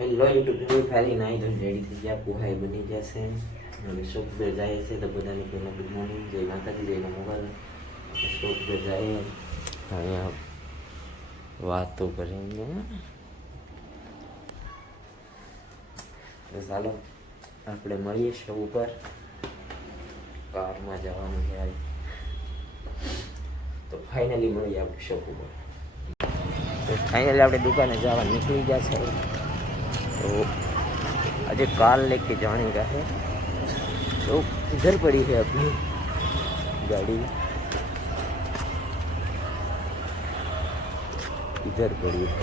Hello YouTube family, finally નાઈ ધોઈને ready થઈ ગયા, પોહાઈ બની જશે. હવે શોપ પર જાય છે તો બધાને પહેલાં ગુડ મોર્નિંગ, જય માતાજી, જય મોગલ. શોપ પર જાય અહીંયા વાતો કરેંગે. તો ચાલો આપણે મળીએ શોપ ઉપર. કારમાં જવાનું છે આજે, તો ફાઇનલી મળીએ આપણે શોપ ઉપર. તો ફાइनली આપણે દુકાને જવા નીકળી ગયા છે. तो अजय कार लेके जाने का है, तो इधर पड़ी है अपनी गाड़ी, इधर पड़ी है.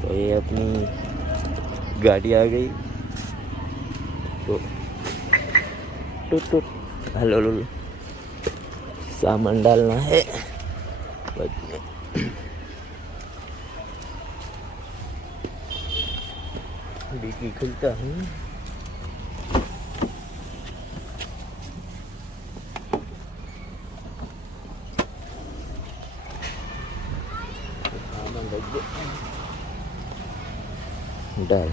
तो ये अपनी गाड़ी आ गई. तो टुट हेलो सामान डालना है बच में. डिक्की खुलता है. डाल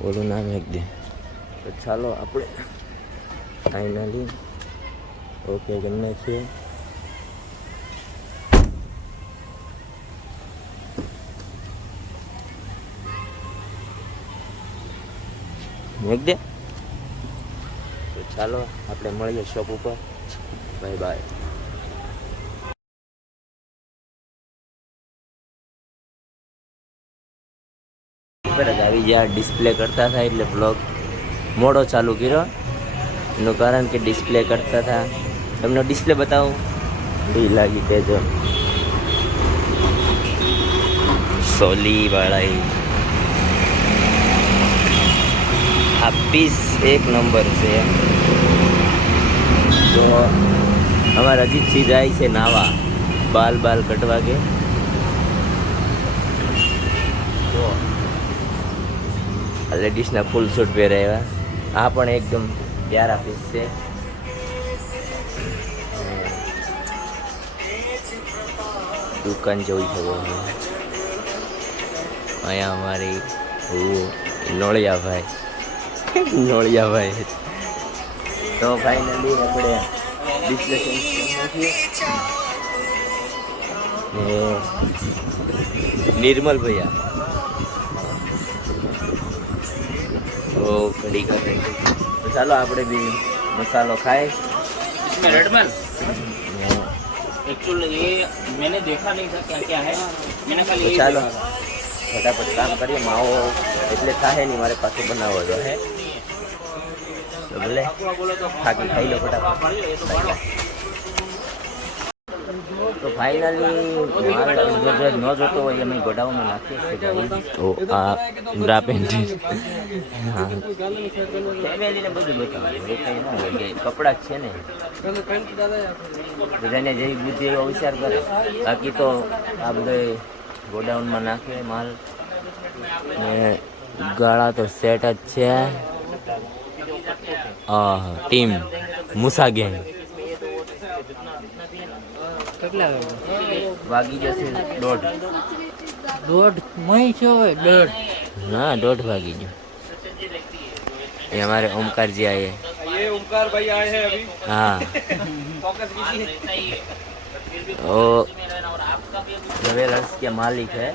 बोलो ना फेंक दे. तो चलो આપણે फाइनली ओके करना चाहिए. મેક દે. તો ચાલો આપણે મળીએ શોપ ઉપર. Bye bye. ઉપર જ આવી ગયા. ડિસ્પ્લે કરતા હતા એટલે બ્લોગ મોડો ચાલુ કર્યો. એનું કારણ કે ડિસ્પ્લે કરતા હતા. તમને ડિસ્પ્લે બતાવું. ડી લાગી પેજો સોલી વાળાઈ આ પીસ એક નંબર છે. તો અમારા અજીતસિંહ જાય છે નાવા, બાલ કટવા કે. તો લેડીઝના ફૂલ શૂટ પહેરાવ્યા. આ પણ એકદમ પ્યારા પીસ છે. દુકાન જોઈ શકો છો. અહીંયા અમારી નોળિયાભાઈ. તો ફાઇનલી આપણે ડિસ્કશન નિર્મલ ભૈયા તો ઘડી કરે. तो चलो આપણે भी मसालो खाए. इसमें रेडमल एक्चुअली ये मैंने देखा नहीं था क्या क्या है. मैंने खाली तो चलो फटाफट काम કરીએ. માવો એટલે થાય નહીં, મારે પાછું બનાવવો જો હે. તો ભલે ખાકી ખાઈ લો ફટાફટ. તો ફાઇનલી ન જોતો હોય અમે ગોડાઉનમાં નાખીએ છીએ. તો આ બ્રા પેન્ટી હા ફેમિલીને બધું બતાવે. એ કંઈ ન હોય કે કપડાં જ છે ને. બધાને જેવી બુદ્ધિ એવો વિચાર કરે. બાકી તો આ બધા ગોડાઉનમાં નાખે માલ ને ગાળા તો સેટ જ છે. ટીમ મુસા ગેંગ કેટલા વાગી જશે 1:30 મહી છે હવે 1:30. ના 1:30 વાગી ગયો. ये हमारे ओमकार जी आए हैं. ये ओमकार भाई आए हैं अभी. हाँ फोकस कीजिए. वो ज्वेलर्स के मालिक है.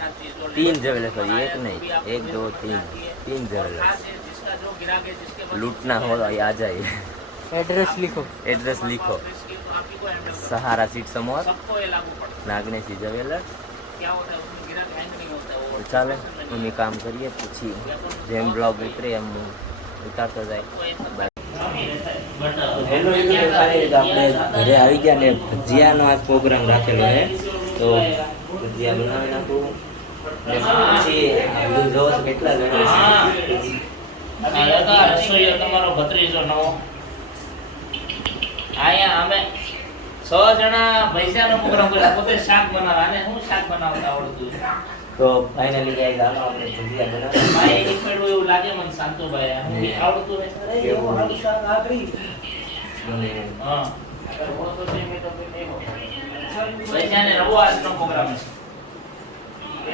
3 ज्वेलर्स है, एक नहीं, 1 2 3 ज्वेलर्स. लूटना हो तो आ जाइए. एड्रेस लिखो. सहारा सीट समोर नागनेशी ज्वेलर. तो ચાલે અમે કામ કરીએ, પછી જેમ બ્લોગ ઉતરે એમ ઉતારતો જાય. હેલો આપણે ઘરે આવી ગયા ને ભજીયાનો આ પ્રોગ્રામ રાખેલો છે. તો ભજીયા બનાવી નાખું ને પછી જોવો તો કેટલા જણા રસોઈયો તમારો ભત્રીજો નવો. અહીંયા અમે 6 જણા ભજીયાનો પ્રોગ્રામ કર્યો. પોતે શાક બનાવવા. અને હું શાક બનાવતા આવડતું. તો ફાઇનલી ગાઈસ હાલો આપણે ભજીયા બનાવીએ. ભાઈ એક પેલું એવું લાગે મને શાંતુભાઈ હું આવડતું નથી એવું હારું શાક આકરી હા વો તો છે મે તો નહીં હો ભજીયાને રવો આજનો પ્રોગ્રામ છે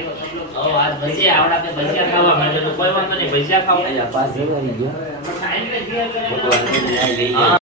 આજ ભજીયા આવડા કે ભજીયા ખાવા માટે તો કોઈ વાંધો નહીં ભજીયા ખાવા પાસ જવાની ગયો ટાઈમ પે જીયા કરે ભગવાન ને લઈ